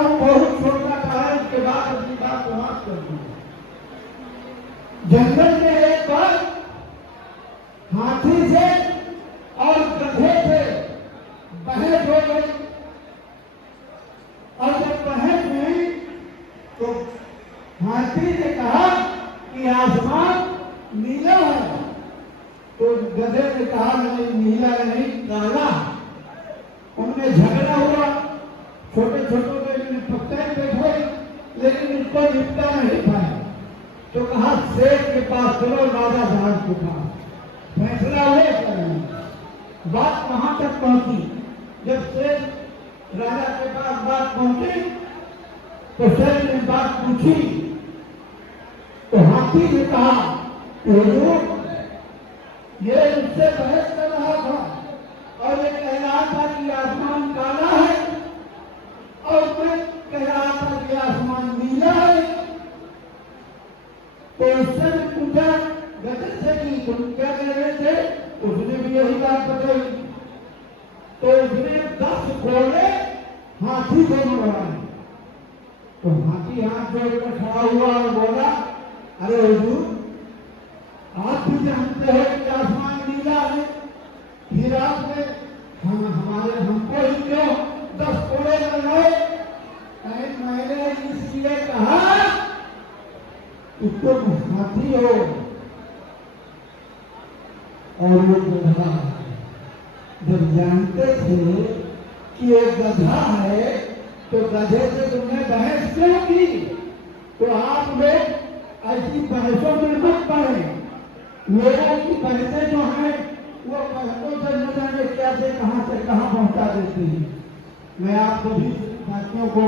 हूँ बहुत छोटा था, इसके बाद अपनी बात समाप्त कर दूंगा। जंगल में एक बार हाथी से और गधे से बहस हो गई, और जब बहस हुई तो हाथी ने कहा कि आसमान नीला है, तो गधे ने कहा नहीं, नीला नहीं, काला। उनमें झगड़ा हुआ, छोटे छोटे में पत्ते बैठे, लेकिन उसको निपटा नहीं पाए। तो कहा शेर के पास चलो, राजा साहब के पास फैसला ले करेंगे। बात कहां तक पहुंची? जब शेर राजा के पास बात पहुंची तो शेर ने बात पूछी, तो हाथी ने कहा ये उससे बहस कर रहा था और ये कह रहा था कि आसमान काला है, और मैं कह रहा था कि आसमान नीला है। तो उससे भी पूछा गधे से कि तुम क्या कह रहे थे, उसने भी यही बात बताई। तो उसने 10 घोड़े हाथी को बढ़ाए। तो हाथी हाथ जोड़कर खड़ा हुआ और बोला, अरे हुजूर, आप भी जानते हैं कि आसमान नीला है, फिर आपने हमको ही क्यों 10 घोड़े लगाए? मैंने इसलिए कहा कि तुम हाथी हो और वो गधा है। जब जानते थे कि ये गधा है तो गधे से तुमने बहस क्यों की? तो आप लोग ऐसी बहसों में मत पड़े। लोगों की बहसें जो हैं वो बहसों से न जाने क्या से कहां पहुंचा देती है। मैं आप सभी साथियों को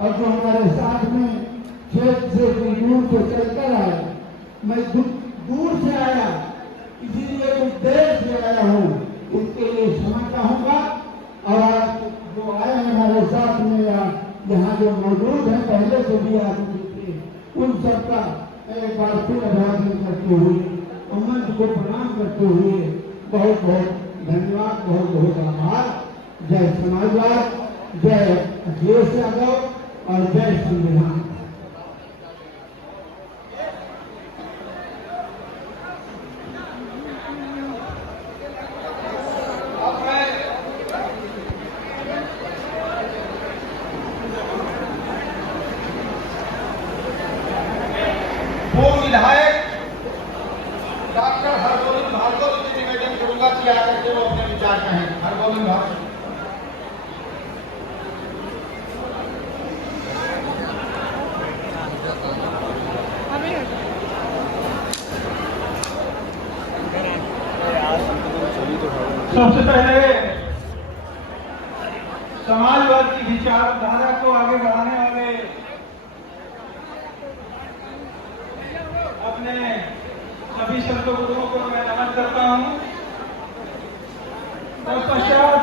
और जो हमारे साथ में खेत से दूर से चलकर आए, मैं दूर से आया, इसीलिए कुछ देर से आया हूँ, इसके लिए क्षमा चाहूंगा। और आज जो आए हैं हमारे साथ में या यहाँ जो मौजूद हैं, पहले से भी आदमी थे, उन सबका एक बार फिर अभिवादन करते हुए और मंच को प्रणाम करते हुए बहुत बहुत धन्यवाद, बहुत बहुत आभार। जय समाजवाद, जय अखिलेश यादव और जय संविधान। पूर्व विधायक डॉक्टर हरगोविंद भार्गव से निवेदन करूंगा कि आकर के वो अपने विचार कहें। हरगोविंद भार्गव। सबसे पहले समाजवाद की विचारधारा को आगे बढ़ाने वाले अपने सभी संत गुरुओं को मैं नमन करता हूं। तत्पश्चात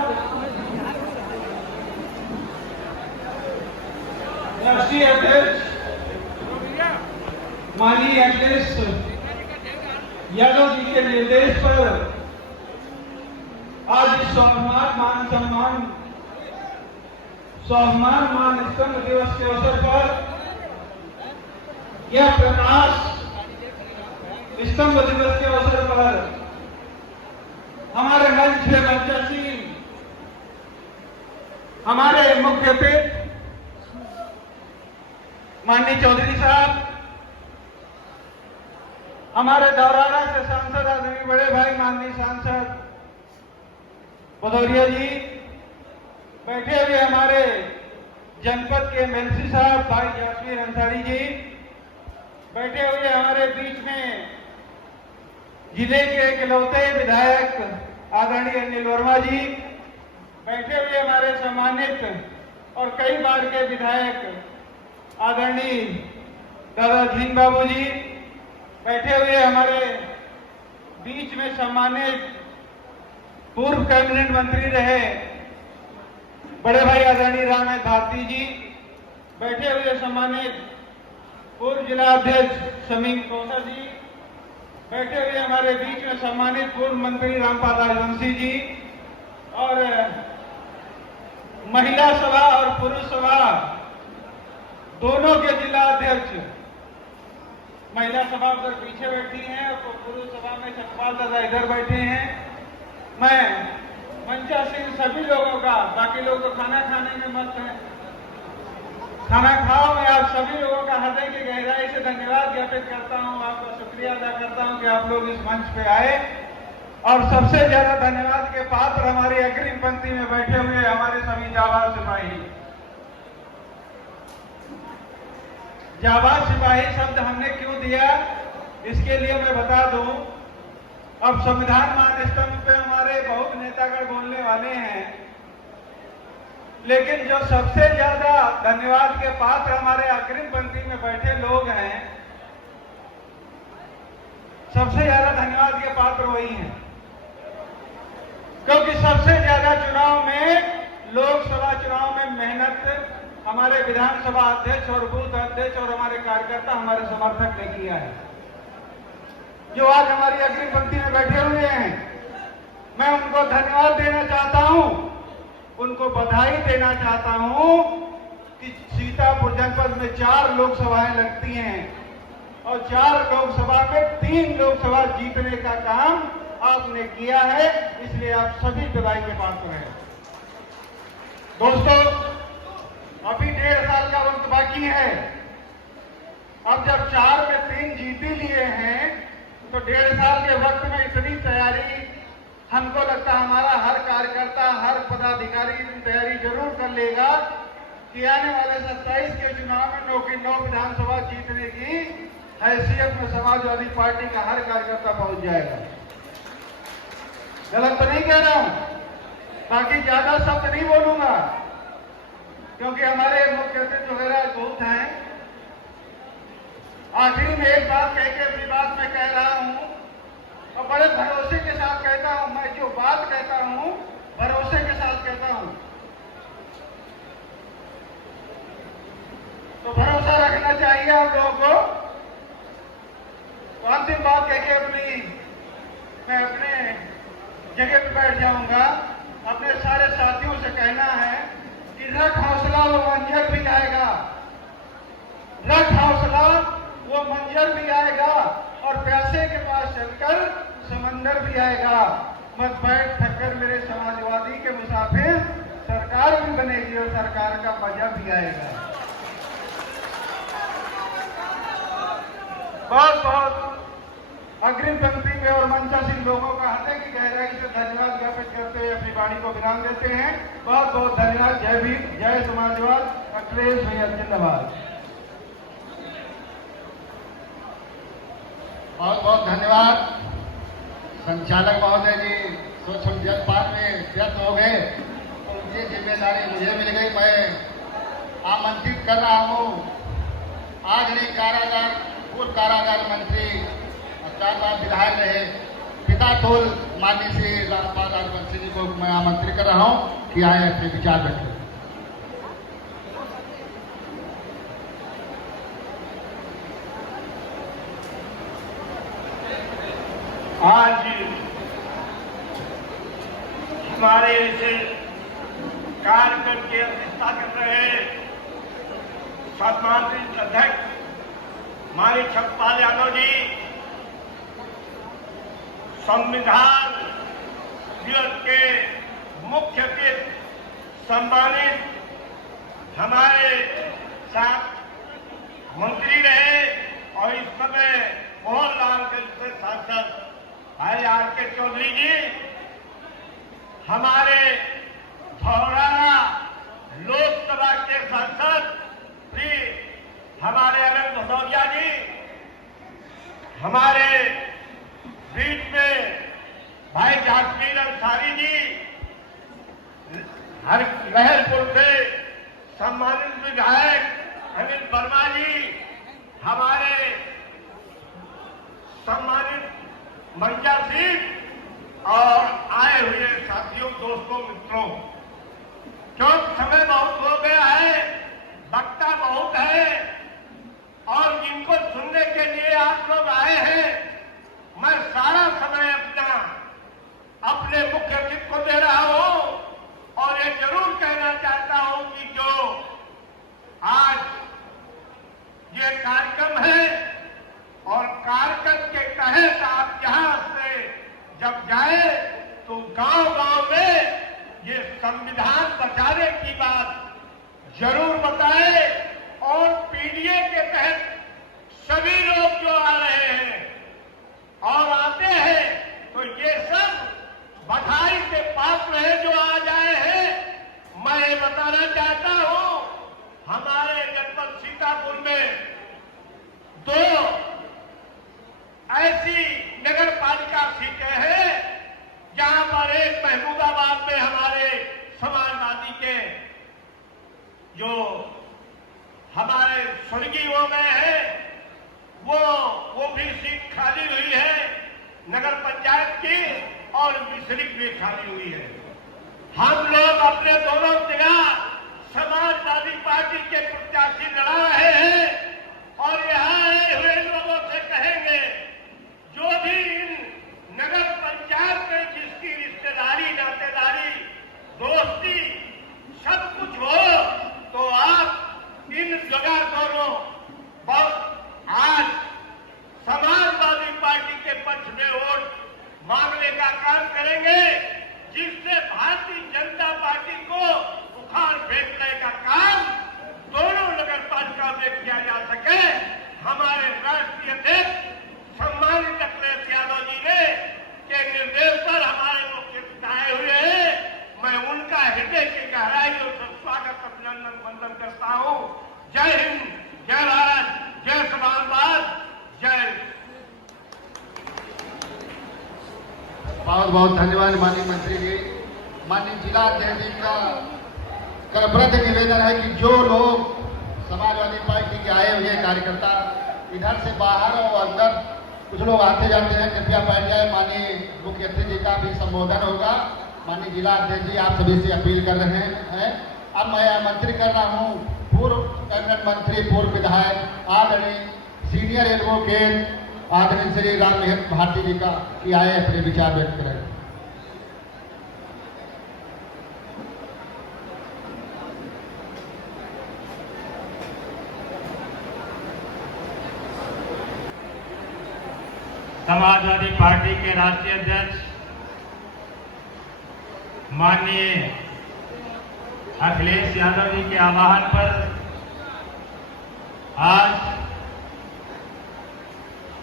राष्ट्रीय अध्यक्ष माननीय अखिलेश यादव जी के निर्देश पर आज इस स्वाभिमान मान स्तंभ दिवस के अवसर पर यह प्रकाश स्तंभ दिवस के अवसर पर हमारे मंच पे मंचासीन हमारे मुख्य अतिथि माननीय चौधरी साहब, हमारे दौराना से सांसद आदरणीय बड़े भाई माननीय सांसद भदौरिया जी, बैठे हुए हमारे जनपद के एमएलसी साहब भाई जसवीर अंसारी जी, बैठे हुए हमारे बीच में जिले के इकलौते विधायक आदरणीय अनिल वर्मा जी, बैठे हुए हमारे सम्मानित और कई बार के विधायक आदरणीय दादा झीन बाबू जी, बैठे हुए हमारे बीच में सम्मानित पूर्व कैबिनेट मंत्री रहे बड़े भाई आदरणीय राम भारती जी, बैठे हुए सम्मानित पूर्व जिला अध्यक्ष समीम कौसर जी, बैठे हुए हमारे बीच में सम्मानित पूर्व मंत्री रामपाल राजवंशी जी, और महिला सभा और पुरुष सभा दोनों के जिला अध्यक्ष, महिला सभा उधर पीछे बैठी हैं और पुरुष सभा में सतपाल दादा इधर बैठे हैं। मैं मंचासीन सभी लोगों का, बाकी लोग तो खाना खाने में मस्त हैं, खाना खाओ, मैं आप सभी लोगों का हृदय की गहराई से धन्यवाद ज्ञापित करता हूं, आपका शुक्रिया अदा करता हूं कि आप लोग इस मंच पे आए। और सबसे ज्यादा धन्यवाद के पात्र हमारी अग्रिम पंक्ति में बैठे हुए हमारे सभी जाबाज सिपाही। जाबाज सिपाही शब्द हमने क्यों दिया, इसके लिए मैं बता दूं। अब संविधान महास्तंभ पे हमारे बहुत नेतागण बोलने वाले हैं, लेकिन जो सबसे ज्यादा धन्यवाद के पात्र हमारे अग्रिम पंक्ति में बैठे लोग हैं, सबसे ज्यादा धन्यवाद के पात्र वही हैं, क्योंकि सबसे ज्यादा चुनाव में, लोकसभा चुनाव में मेहनत हमारे विधानसभा अध्यक्ष और बूथ अध्यक्ष और हमारे कार्यकर्ता, हमारे समर्थक ने किया है, जो आज हमारी अग्रिम पंक्ति में बैठे हुए हैं। मैं उनको धन्यवाद देना चाहता हूं, उनको बधाई देना चाहता हूं कि सीतापुर जनपद में 4 लोकसभाएं लगती हैं और 4 लोकसभा में 3 लोकसभा जीतने का काम आपने किया है, इसलिए आप सभी बधाई के पात्र हैं। दोस्तों, अभी 1.5 साल का वक्त बाकी है। अब जब 4 में 3 जीत ही लिए हैं, तो 1.5 साल के वक्त में इतनी तैयारी, हमको लगता है हमारा हर कार्यकर्ता, हर पदाधिकारी इतनी तैयारी जरूर कर लेगा कि आने वाले 27 के चुनाव में 9 की 9 विधानसभा जीतने की हैसियत में समाजवादी पार्टी का हर कार्यकर्ता पहुंच जाएगा। गलत तो नहीं कह रहा हूं, बाकी ज्यादा शब्द नहीं बोलूंगा, क्योंकि हमारे मुख्य अतिथि वगैरह बहुत हैं। आखिरी में एक बात कह के अपनी बात में कह रहा हूं, और बड़े भरोसे के साथ कहता हूं, मैं जो बात कहता हूं भरोसे के साथ कहता हूं, तो भरोसा रखना चाहिए आप लोगों को। तो अंतिम बात कह के मैं अपने जगह पे बैठ जाऊंगा। अपने सारे साथियों से कहना है कि रख हौसला, वो मंजर भी आएगा, रख हौसला, वो मंजर भी आएगा, और प्यासे के पास चलकर समंदर भी आएगा। मत बैठ थककर मेरे समाजवादी के मुसाफिर, सरकार भी बनेगी और सरकार का मजा भी आएगा। बहुत बहुत अग्रिम पंक्ति में और मंचासीन लोगों का हृदय की गहराई से धन्यवाद ज्ञापित करते हुए अपनी वाणी को विराम देते हैं। बहुत बहुत धन्यवाद। जय भीम, जय समाजवाद, अखिलेश भैया जिंदाबाद। बहुत बहुत धन्यवाद संचालक महोदय जी। सोच हम जलपान में व्यस्त हो गए, तो ये जिम्मेदारी मुझे मिल गई। मैं आमंत्रित कर रहा हूँ आगरी कारागार, पूर्व कारागार मंत्री और 4 बार विधायक रहे पिता तोल माननीय श्री रामपाल राजवंशी जी को मैं आमंत्रित कर रहा हूँ कि आए अपने विचार रखें। आज हमारे इसे कार्यक्रम की अध्यक्षता कर रहे सम्मानित अध्यक्ष माननीय सतपाल यादव जी, संविधान दिवस के मुख्य अतिथि सम्मानित हमारे साथ मंत्री रहे और इस समय मोहनलालगंज से सांसद भाई आर के चौधरी जी, हमारे धौराना लोकसभा के सांसद श्री हमारे अनंत भदौरिया जी, हमारे बीच में भाई जासमीर अंसारी जी, लहरपुर से सम्मानित विधायक अनिल वर्मा जी, हमारे सम्मानित मंजा सिंह और आए हुए साथियों, दोस्तों, मित्रों, क्योंकि समय बहुत हो गया है, वक्ता बहुत है और जिनको सुनने के लिए आप लोग आए हैं, मैं सारा समय अपने मुख्य अतिथि को दे रहा हूं और ये जरूर कहना चाहता हूं कि जो आज जरूर बताएं। और पीडीए के तहत सभी लोग जो आ रहे हैं और आते हैं तो ये सब बधाई के पात्र हैं जो आ जाए हैं। मैं ये बताना चाहता हूं, हमारे जनपद सीतापुर में 2 ऐसी नगर पालिका सीटें हैं जहां पर एक महमूदाबाद में हमारे समाजवादी के जो हमारे स्वर्गीय हो गए हैं वो भी सीट खाली हुई है नगर पंचायत की, और मिश्रिक भी खाली हुई है। हम लोग अपने दोनों जगह समाजवादी पार्टी के प्रत्याशी लड़ा रहे हैं और यहां आए हुए लोगों से कहेंगे, जो भी इन नगर पंचायत में जिसकी रिश्तेदारी, नातेदारी, दोस्ती सब कुछ हो, तो आप इन जगह दोनों आज समाजवादी पार्टी के पक्ष में वोट मांगने का काम करेंगे, जिससे भारतीय जनता पार्टी को उखाड़ फेंकने का काम दोनों नगर पालिका में किया जा सके। हमारे राष्ट्रीय अध्यक्ष सम्मानित अखिलेश यादव जी ने के निर्देश पर हमारे मुख्य आए हुए हैं। मैं उनका हृदय की गहराई और स्वागत अभिनंदन वंदन करता हूं। जय हिंद, जय भारत, जय समाजवाद, जय। बहुत बहुत धन्यवाद माननीय मंत्री जी। माननीय जिला अध्यक्ष जी का करप्रत निवेदन है कि जो लोग समाजवादी पार्टी के आए हुए कार्यकर्ता इधर से बाहर और अंदर कुछ लोग आते जाते हैं, कृपया बैठ जाए। माननीय मुख्यमंत्री जी का भी संबोधन होगा। माननीय जिला अध्यक्ष जी आप सभी से अपील कर रहे हैं। अब मैं आमंत्रित कर रहा हूं पूर्व कैबिनेट मंत्री, पूर्व विधायक, आदरणीय सीनियर एडवोकेट आदरणीय श्री राम भारती जी का कि आए अपने विचार व्यक्त करें। समाजवादी पार्टी के राष्ट्रीय अध्यक्ष माननीय अखिलेश यादव जी के आह्वान पर आज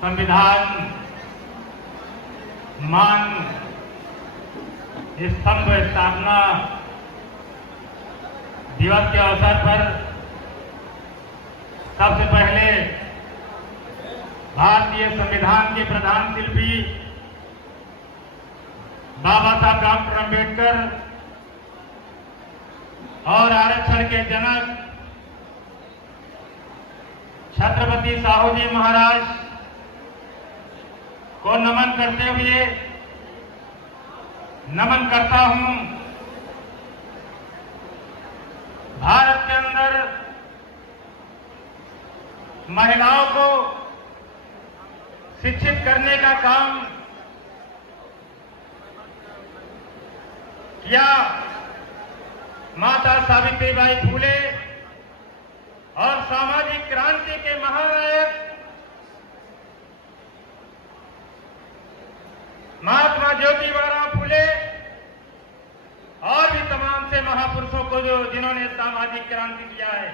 संविधान मान स्तंभ स्थापना दिवस के अवसर पर सबसे पहले भारतीय संविधान के प्रधान शिल्पी बाबा साहब डॉक्टर अंबेडकर और आरक्षण के जनक छत्रपति साहू जी महाराज को नमन करते हुए नमन करता हूं। भारत के अंदर महिलाओं को शिक्षित करने का काम किया माता सावित्रीबाई फूले और सामाजिक क्रांति के महानायक महात्मा ज्योतिबा फूले और भी तमाम से महापुरुषों को जिन्होंने सामाजिक क्रांति किया है।